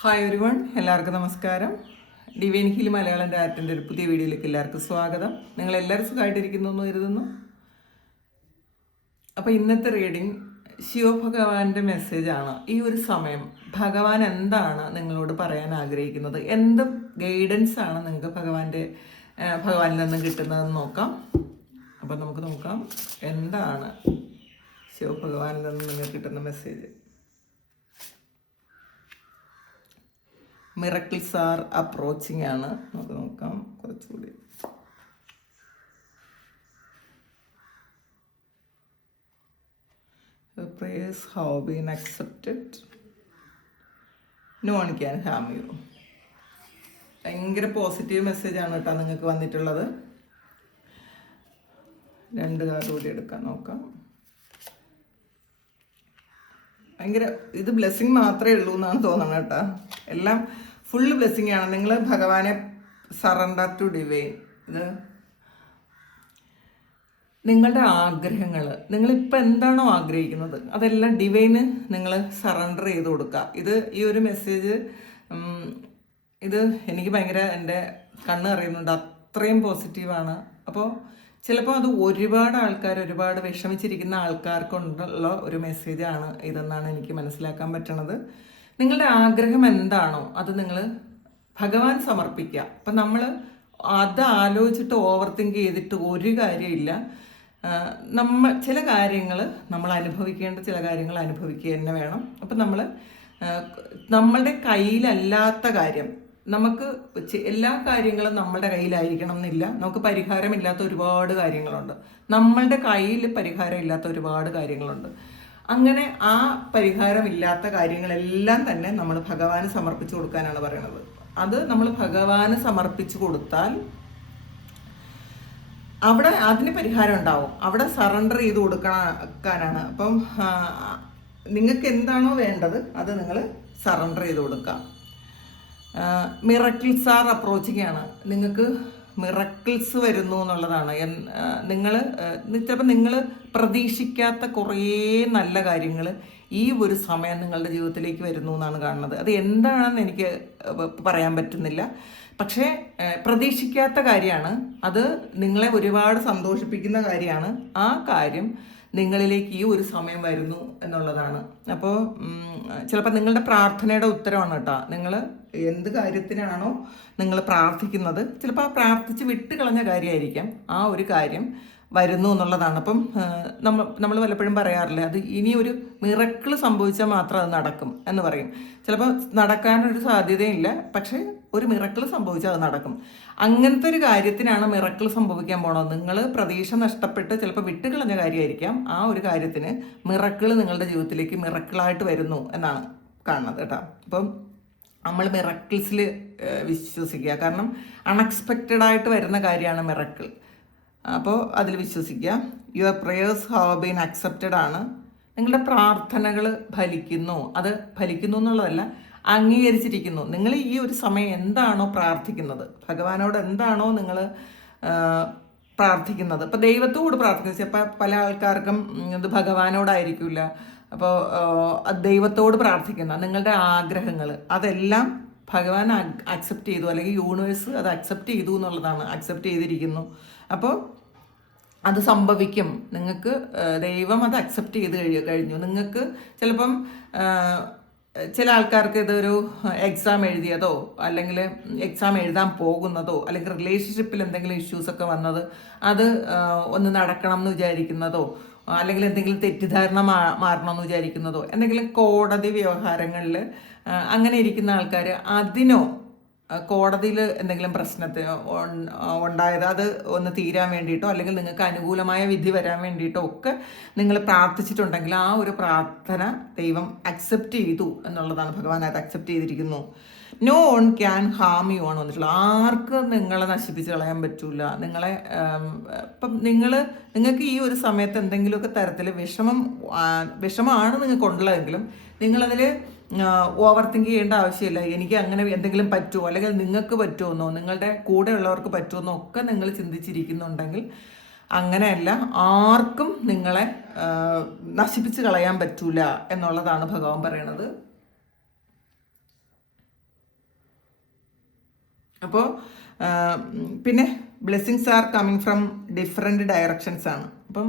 Hi everyone, എല്ലാവർക്കും നമസ്കാരം. Divine heal Malayalam ഡയറക്റ്റിൻ്റെ ഒരു പുതിയ വീഡിയോയിലേക്ക് എല്ലാവർക്കും സ്വാഗതം. നിങ്ങളെല്ലാവരും സുഖമായിട്ടിരിക്കുന്നു എന്ന് കരുതുന്നു. അപ്പോൾ ഇന്നത്തെ റീഡിങ് ശിവഭഗവാന്റെ മെസ്സേജാണ്. ഈ ഒരു സമയം ഭഗവാൻ എന്താണ് നിങ്ങളോട് പറയാൻ ആഗ്രഹിക്കുന്നത്, എന്ത് ഗൈഡൻസ് ആണ് നിങ്ങൾക്ക് ഭഗവാനിൽ നിന്ന് കിട്ടുന്നതെന്ന് നോക്കാം. അപ്പം നമുക്ക് നോക്കാം എന്താണ് ശിവഭഗവാനിൽ നിന്ന് നിങ്ങൾക്ക് കിട്ടുന്ന മെസ്സേജ്. മിറക്കിൾസ് ആർ അപ്രോച്ചിങ് ആണ്. നമുക്ക് നോക്കാം കുറച്ചുകൂടി. Prayers have been accepted. No one can harm you. ഭയങ്കര പോസിറ്റീവ് മെസ്സേജാണ് കേട്ടോ നിങ്ങൾക്ക് വന്നിട്ടുള്ളത്. 2 കാർഡ് കൂടി എടുക്കാൻ നോക്കാം. ഭയങ്കര ഇത് ബ്ലെസ്സിങ് മാത്രമേ ഉള്ളൂ എന്നാണ് തോന്നുന്നത് കേട്ടോ. എല്ലാം ഫുള്ള് ബ്ലെസ്സിങ് ആണ്. നിങ്ങൾ ഭഗവാനെ സറണ്ടർ ടു ഡിവൈൻ. ഇത് നിങ്ങളുടെ ആഗ്രഹങ്ങൾ, നിങ്ങളിപ്പോൾ എന്താണോ ആഗ്രഹിക്കുന്നത് അതെല്ലാം ഡിവൈന് നിങ്ങൾ സറണ്ടർ ചെയ്ത് കൊടുക്കുക. ഈ ഒരു മെസ്സേജ് ഇത് എനിക്ക് ഭയങ്കര എൻ്റെ കണ്ണ് അറിയുന്നുണ്ട്, അത്രയും പോസിറ്റീവാണ്. അപ്പോൾ ചിലപ്പോൾ അത് ഒരുപാട് വിഷമിച്ചിരിക്കുന്ന ആൾക്കാർക്കുള്ള ഒരു മെസ്സേജാണ് ഇതെന്നാണ് എനിക്ക് മനസ്സിലാക്കാൻ പറ്റണത്. നിങ്ങളുടെ ആഗ്രഹം എന്താണോ അത് നിങ്ങൾ ഭഗവാൻ സമർപ്പിക്കുക. അപ്പം നമ്മൾ അത് ആലോചിച്ചിട്ട് ഓവർ തിങ്ക് ചെയ്തിട്ട് ഒരു കാര്യമില്ല. ചില കാര്യങ്ങൾ നമ്മൾ അനുഭവിക്കേണ്ട ചില കാര്യങ്ങൾ അനുഭവിക്കുക തന്നെ വേണം. അപ്പം നമ്മളുടെ കയ്യിലല്ലാത്ത കാര്യം, നമുക്ക് എല്ലാ കാര്യങ്ങളും നമ്മുടെ കയ്യിലായിരിക്കണം എന്നില്ല. നമുക്ക് പരിഹാരമില്ലാത്ത ഒരുപാട് കാര്യങ്ങളുണ്ട്. നമ്മളുടെ കയ്യിൽ പരിഹാരമില്ലാത്ത ഒരുപാട് കാര്യങ്ങളുണ്ട്. അങ്ങനെ ആ പരിഹാരമില്ലാത്ത കാര്യങ്ങളെല്ലാം തന്നെ നമ്മൾ ഭഗവാന് സമർപ്പിച്ചു കൊടുക്കാനാണ് പറയുന്നത്. അത് നമ്മൾ ഭഗവാന് സമർപ്പിച്ചു കൊടുത്താൽ അവിടെ അതിന് പരിഹാരം ഉണ്ടാവും. അവിടെ സറണ്ടർ ചെയ്ത് കൊടുക്കാനാണ്. അപ്പം നിങ്ങൾക്ക് എന്താണോ വേണ്ടത് അത് നിങ്ങൾ സറണ്ടർ ചെയ്ത് കൊടുക്കാം. മിറക്കിൾസ് ആർ അപ്രോച്ചിങ് ആണ്. നിങ്ങൾക്ക് മിറക്കിൾസ് വരുന്നു എന്നുള്ളതാണ്. ചിലപ്പോൾ നിങ്ങൾ പ്രതീക്ഷിക്കാത്ത കുറേ നല്ല കാര്യങ്ങൾ ഈ ഒരു സമയം നിങ്ങളുടെ ജീവിതത്തിലേക്ക് വരുന്നു എന്നാണ് കാണുന്നത്. അത് എന്താണെന്ന് എനിക്ക് പറയാൻ പറ്റുന്നില്ല. പക്ഷേ പ്രതീക്ഷിക്കാത്ത കാര്യമാണ്. അത് നിങ്ങളെ ഒരുപാട് സന്തോഷിപ്പിക്കുന്ന കാര്യമാണ്. ആ കാര്യം നിങ്ങളിലേക്ക് ഈ ഒരു സമയം വരുന്നു എന്നുള്ളതാണ്. അപ്പോൾ ചിലപ്പോൾ നിങ്ങളുടെ പ്രാർത്ഥനയുടെ ഉത്തരവാണ് കേട്ടോ. നിങ്ങൾ എന്ത് കാര്യത്തിനാണോ നിങ്ങൾ പ്രാർത്ഥിക്കുന്നത്, ചിലപ്പോൾ ആ പ്രാർത്ഥിച്ച് വിട്ടുകളഞ്ഞ കാര്യമായിരിക്കാം ആ ഒരു കാര്യം വരുന്നു എന്നുള്ളതാണ്. അപ്പം നമ്മൾ പലപ്പോഴും പറയാറില്ലേ, അത് ഇനി ഒരു മിറക്കിൾ സംഭവിച്ചാൽ മാത്രം അത് നടക്കും എന്ന് പറയും. ചിലപ്പോൾ നടക്കാനൊരു സാധ്യതയില്ല, പക്ഷേ ഒരു മിറക്കിൾ സംഭവിച്ചാൽ അത് നടക്കും. അങ്ങനത്തെ ഒരു കാര്യത്തിനാണ് മിറക്കിൾ സംഭവിക്കാൻ പോണത്. നിങ്ങൾ പ്രതീക്ഷ നഷ്ടപ്പെട്ട് ചിലപ്പോൾ വിട്ടുകളഞ്ഞ കാര്യമായിരിക്കാം ആ ഒരു കാര്യത്തിന് മിറക്കിൾ നിങ്ങളുടെ ജീവിതത്തിലേക്ക് മിറക്കിളായിട്ട് വരുന്നു എന്നാണ് കാണുന്നത് കേട്ടോ. അപ്പം നമ്മൾ മിറക്കിൾസിൽ വിശ്വസിക്കുക. കാരണം അൺഎക്സ്പെക്റ്റഡ് ആയിട്ട് വരുന്ന കാര്യമാണ് മിറക്കിൾ. അപ്പോൾ അതിൽ വിശ്വസിക്കുക. Your prayers have been accepted ആണ്. നിങ്ങളുടെ പ്രാർത്ഥനകൾ ഫലിക്കുന്നു. അത് ഫലിക്കുന്നു എന്നുള്ളതല്ല, അംഗീകരിച്ചിരിക്കുന്നു. നിങ്ങൾ ഈ ഒരു സമയം എന്താണോ പ്രാർത്ഥിക്കുന്നത്, ഭഗവാനോട് എന്താണോ നിങ്ങൾ പ്രാർത്ഥിക്കുന്നത്, ഇപ്പോൾ ദൈവത്തോട് പ്രാർത്ഥിക്കുന്നത്, ചിലപ്പോൾ പല ആൾക്കാർക്കും ഇത് ഭഗവാനോടായിരിക്കില്ല. അപ്പോൾ ദൈവത്തോട് പ്രാർത്ഥിക്കുന്ന നിങ്ങളുടെ ആഗ്രഹങ്ങൾ അതെല്ലാം ഭഗവാൻ അക്സെപ്റ്റ് ചെയ്തു, അല്ലെങ്കിൽ യൂണിവേഴ്സ് അത് അക്സെപ്റ്റ് ചെയ്തു എന്നുള്ളതാണ്. അക്സെപ്റ്റ് ചെയ്തിരിക്കുന്നു. അപ്പോൾ അത് സംഭവിക്കും. നിങ്ങൾക്ക് ദൈവം അത് അക്സെപ്റ്റ് ചെയ്ത് കഴിഞ്ഞു. നിങ്ങൾക്ക് ചിലപ്പം ചില ആൾക്കാർക്ക് ഇതൊരു എക്സാം എഴുതിയതോ അല്ലെങ്കിൽ എക്സാം എഴുതാൻ പോകുന്നതോ അല്ലെങ്കിൽ റിലേഷൻഷിപ്പിൽ എന്തെങ്കിലും ഇഷ്യൂസൊക്കെ വന്നത് അത് ഒന്ന് നടക്കണം എന്ന് വിചാരിക്കുന്നതോ അല്ലെങ്കിൽ എന്തെങ്കിലും തെറ്റിദ്ധാരണ മാറണമെന്ന് വിചാരിക്കുന്നതോ എന്തെങ്കിലും കോടതി വ്യവഹാരങ്ങളിൽ അങ്ങനെ ഇരിക്കുന്ന ആൾക്കാർ അതിനോ കോടതിയിൽ എന്തെങ്കിലും പ്രശ്നത്തിന് ഉണ്ടായത് അത് ഒന്ന് തീരാൻ വേണ്ടിയിട്ടോ അല്ലെങ്കിൽ നിങ്ങൾക്ക് അനുകൂലമായ വിധി വരാൻ വേണ്ടിയിട്ടോ ഒക്കെ നിങ്ങൾ പ്രാർത്ഥിച്ചിട്ടുണ്ടെങ്കിൽ ആ ഒരു പ്രാർത്ഥന ദൈവം അക്സെപ്റ്റ് ചെയ്തു എന്നുള്ളതാണ്. ഭഗവാൻ അത് അക്സെപ്റ്റ് ചെയ്തിരിക്കുന്നു. No one can harm you ആണ് വന്നിട്ടുള്ളത്. ആർക്കും നിങ്ങളെ നശിപ്പിച്ച് കളയാൻ പറ്റൂല. ഇപ്പം നിങ്ങൾക്ക് ഈ ഒരു സമയത്ത് എന്തെങ്കിലുമൊക്കെ തരത്തിൽ വിഷമമാണ് നിങ്ങൾക്കുള്ളതെങ്കിലും നിങ്ങളതിൽ ഓവർ തിങ്ക് ചെയ്യേണ്ട ആവശ്യമില്ല. എനിക്ക് അങ്ങനെ എന്തെങ്കിലും പറ്റുമോ അല്ലെങ്കിൽ നിങ്ങൾക്ക് പറ്റുമെന്നോ നിങ്ങളുടെ കൂടെയുള്ളവർക്ക് പറ്റുമെന്നോ ഒക്കെ നിങ്ങൾ ചിന്തിച്ചിരിക്കുന്നുണ്ടെങ്കിൽ അങ്ങനെയല്ല, ആർക്കും നിങ്ങളെ നശിപ്പിച്ച് കളയാൻ പറ്റൂല എന്നുള്ളതാണ് ഭഗവാൻ പറയണത്. അപ്പോൾ പിന്നെ blessings are coming from different directions ആണ്. അപ്പം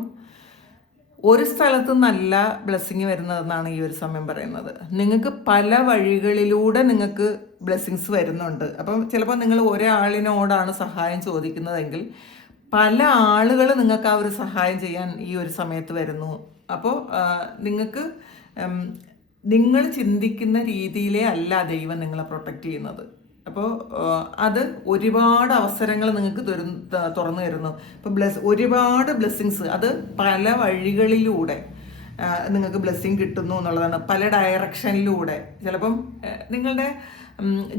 ഒരു സ്ഥലത്ത് നല്ല ബ്ലെസ്സിങ് വരുന്നതെന്നാണ് ഈ ഒരു സമയം പറയുന്നത്. നിങ്ങൾക്ക് പല വഴികളിലൂടെ നിങ്ങൾക്ക് ബ്ലെസ്സിങ്സ് വരുന്നുണ്ട്. അപ്പം ചിലപ്പോൾ നിങ്ങൾ ഒരാളിനോടാണ് സഹായം ചോദിക്കുന്നതെങ്കിൽ പല ആളുകൾ നിങ്ങൾക്ക് ആ ഒരു സഹായം ചെയ്യാൻ ഈ ഒരു സമയത്ത് വരുന്നു. അപ്പോൾ നിങ്ങൾക്ക് നിങ്ങൾ ചിന്തിക്കുന്ന രീതിയിലേ അല്ല ദൈവം നിങ്ങളെ പ്രൊട്ടക്റ്റ് ചെയ്യുന്നത്. അപ്പോൾ അത് ഒരുപാട് അവസരങ്ങൾ നിങ്ങൾക്ക് തുറന്നു തരുന്നു. ഇപ്പോൾ ഒരുപാട് ബ്ലെസ്സിങ്സ് അത് പല വഴികളിലൂടെ നിങ്ങൾക്ക് ബ്ലെസ്സിങ് കിട്ടുന്നു എന്നുള്ളതാണ്. പല ഡയറക്ഷനിലൂടെ ചിലപ്പം നിങ്ങളുടെ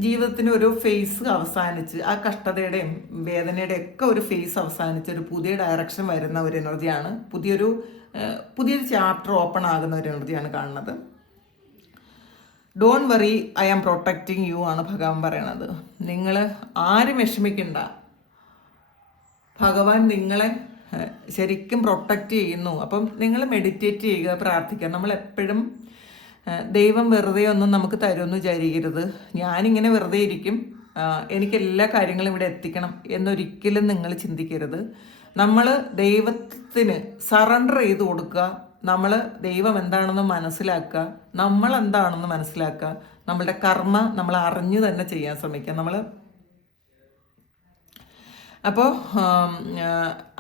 ജീവിതത്തിൻ്റെ ഒരു ഫേസ് അവസാനിച്ച് ആ കഷ്ടതയുടെയും വേദനയുടെയും ഒക്കെ ഒരു ഫേസ് അവസാനിച്ച് ഒരു പുതിയ ഡയറക്ഷൻ വരുന്ന ഒരു എനർജിയാണ്, പുതിയൊരു ചാപ്റ്റർ ഓപ്പൺ ആകുന്ന ഒരു എനർജിയാണ് കാണുന്നത്. Don't worry, I am protecting you ആണ് ഭഗവാൻ പറയണത്. നിങ്ങൾ ആരും വിഷമിക്കണ്ട, ഭഗവാൻ നിങ്ങളെ ശരിക്കും പ്രൊട്ടക്റ്റ് ചെയ്യുന്നു. അപ്പം നിങ്ങൾ മെഡിറ്റേറ്റ് ചെയ്യുക, പ്രാർത്ഥിക്കുക. നമ്മളെപ്പോഴും ദൈവം വെറുതെ ഒന്നും നമുക്ക് തരുമെന്ന് വിചാരിക്കരുത്. ഞാനിങ്ങനെ വെറുതെ ഇരിക്കും, എനിക്ക് എല്ലാ കാര്യങ്ങളും ഇവിടെ എത്തിക്കണം എന്നൊരിക്കലും നിങ്ങൾ ചിന്തിക്കരുത്. നമ്മൾ ദൈവത്തിന് സറണ്ടർ ചെയ്ത് കൊടുക്കുക. നമ്മൾ ദൈവം എന്താണെന്ന് മനസ്സിലാക്കുക, നമ്മൾ എന്താണെന്ന് മനസ്സിലാക്കുക, നമ്മളുടെ കർമ്മ നമ്മൾ അറിഞ്ഞു തന്നെ ചെയ്യാൻ ശ്രമിക്കുക. അപ്പോൾ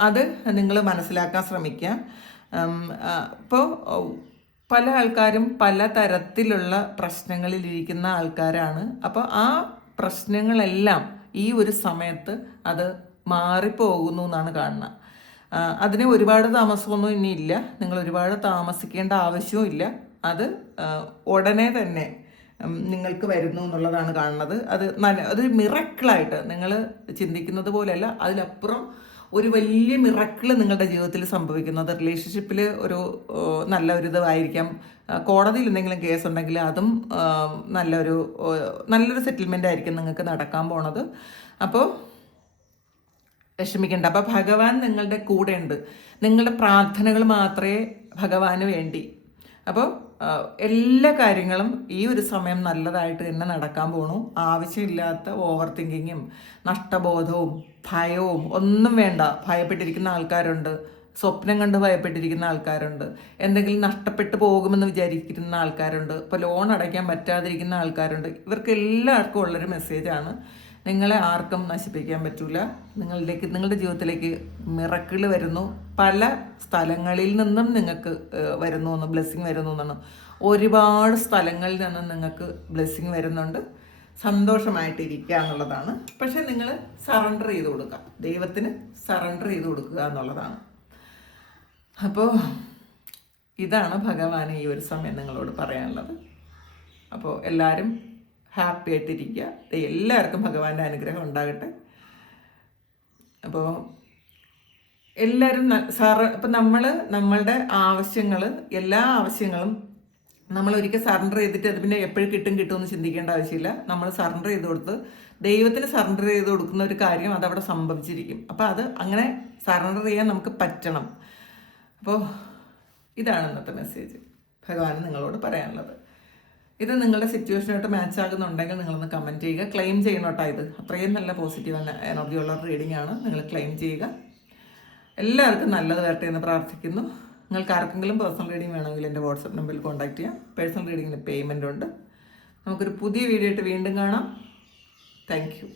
അത് നിങ്ങൾ മനസ്സിലാക്കാൻ ശ്രമിക്കുക. ഇപ്പോൾ പല ആൾക്കാരും പല തരത്തിലുള്ള പ്രശ്നങ്ങളിലിരിക്കുന്ന ആൾക്കാരാണ്. അപ്പോൾ ആ പ്രശ്നങ്ങളെല്ലാം ഈ ഒരു സമയത്ത് അത് മാറിപ്പോകുന്നു എന്നാണ് കാണുന്നത്. അതിന് ഒരുപാട് താമസമൊന്നും ഇനിയില്ല, നിങ്ങൾ ഒരുപാട് താമസിക്കേണ്ട ആവശ്യവും ഇല്ല. അത് ഉടനെ തന്നെ നിങ്ങൾക്ക് വരുന്നു എന്നുള്ളതാണ് കാണുന്നത്. അത് മിറക്കിളായിട്ട് നിങ്ങൾ ചിന്തിക്കുന്നത് പോലെയല്ല, അതിലപ്പുറം ഒരു വലിയ മിറക്കിൾ നിങ്ങളുടെ ജീവിതത്തിൽ സംഭവിക്കുന്നത്. റിലേഷൻഷിപ്പിൽ ഒരു നല്ലൊരിതായിരിക്കാം, കോടതിയിൽ എന്തെങ്കിലും കേസ് ഉണ്ടെങ്കിൽ അതും നല്ലൊരു സെറ്റിൽമെൻ്റ് ആയിരിക്കും നിങ്ങൾക്ക് നടക്കാൻ പോണത്. അപ്പോൾ വിഷമിക്കേണ്ട. അപ്പോൾ ഭഗവാൻ നിങ്ങളുടെ കൂടെ ഉണ്ട്. നിങ്ങളുടെ പ്രാർത്ഥനകൾ മാത്രമേ ഭഗവാന് വേണ്ടി. അപ്പോൾ എല്ലാ കാര്യങ്ങളും ഈ ഒരു സമയം നല്ലതായിട്ട് തന്നെ നടക്കാൻ പോണു. ആവശ്യമില്ലാത്ത ഓവർ തിങ്കിങ്ങും നഷ്ടബോധവും ഭയവും ഒന്നും വേണ്ട. ഭയപ്പെട്ടിരിക്കുന്ന ആൾക്കാരുണ്ട്, സ്വപ്നം കണ്ട് ഭയപ്പെട്ടിരിക്കുന്ന ആൾക്കാരുണ്ട്, എന്തെങ്കിലും നഷ്ടപ്പെട്ടു പോകുമെന്ന് വിചാരിക്കുന്ന ആൾക്കാരുണ്ട്, ഇപ്പോൾ ലോൺ അടയ്ക്കാൻ പറ്റാതിരിക്കുന്ന ആൾക്കാരുണ്ട്. ഇവർക്ക് എല്ലാവർക്കും ഉള്ളൊരു മെസ്സേജാണ്, നിങ്ങളെ ആർക്കും നശിപ്പിക്കാൻ പറ്റൂല. നിങ്ങളുടെ ജീവിതത്തിലേക്ക് മിറക്കിൾ വരുന്നു. പല സ്ഥലങ്ങളിൽ നിന്നും നിങ്ങൾക്ക് വരുന്നു എന്ന്, ബ്ലെസ്സിങ് വരുന്നു എന്നാണ്. ഒരുപാട് സ്ഥലങ്ങളിൽ നിന്നും നിങ്ങൾക്ക് ബ്ലെസ്സിങ് വരുന്നുണ്ട്. സന്തോഷമായിട്ടിരിക്കുക എന്നുള്ളതാണ്. പക്ഷെ നിങ്ങൾ സറണ്ടർ ചെയ്ത് കൊടുക്കുക, ദൈവത്തിന് സറണ്ടർ ചെയ്ത് കൊടുക്കുക എന്നുള്ളതാണ്. അപ്പോൾ ഇതാണ് ഭഗവാൻ ഈ ഒരു സമയം നിങ്ങളോട് പറയാനുള്ളത്. അപ്പോൾ എല്ലാവരും ഹാപ്പി ആയിട്ടിരിക്കുക. എല്ലാവർക്കും ഭഗവാന്റെ അനുഗ്രഹം ഉണ്ടാകട്ടെ. അപ്പോൾ എല്ലാവരും ഇപ്പം നമ്മളുടെ ആവശ്യങ്ങൾ, എല്ലാ ആവശ്യങ്ങളും നമ്മൾ ഒരിക്കൽ സറണ്ടർ ചെയ്തിട്ട് അത് പിന്നെ എപ്പോഴും കിട്ടുമെന്ന് ചിന്തിക്കേണ്ട ആവശ്യമില്ല. നമ്മൾ സറണ്ടർ ചെയ്ത് കൊടുത്ത് ദൈവത്തിന് സറണ്ടർ ചെയ്ത് കൊടുക്കുന്ന ഒരു കാര്യം അതവിടെ സംഭവിച്ചിരിക്കും. അപ്പോൾ അത് അങ്ങനെ സറണ്ടർ ചെയ്യാൻ നമുക്ക് പറ്റണം. അപ്പോൾ ഇതാണ് ഇന്നത്തെ മെസ്സേജ് ഭഗവാൻ നിങ്ങളോട് പറയാനുള്ളത്. ഇത് നിങ്ങളുടെ സിറ്റുവേഷനായിട്ട് മാച്ച് ആകുന്നുണ്ടെങ്കിൽ നിങ്ങളൊന്ന് കമൻറ്റ് ചെയ്യുക. ക്ലെയിം ചെയ്യണം കേട്ടോ. ഇത് അത്രയും നല്ല പോസിറ്റീവ് എനർജി ഉള്ള റീഡിംഗ് ആണ്. നിങ്ങൾ ക്ലെയിം ചെയ്യുക. എല്ലാവർക്കും നല്ലത് വരട്ടെ എന്ന് പ്രാർത്ഥിക്കുന്നു. നിങ്ങൾക്ക് ആർക്കെങ്കിലും പേഴ്സണൽ റീഡിംഗ് വേണമെങ്കിൽ എൻ്റെ വാട്സപ്പ് നമ്പറിൽ കോൺടാക്ട് ചെയ്യാം. പേഴ്സണൽ റീഡിങ്ങിന് പേയ്മെൻ്റ് ഉണ്ട്. നമുക്കൊരു പുതിയ വീഡിയോ ആയിട്ട് വീണ്ടും കാണാം. Thank you.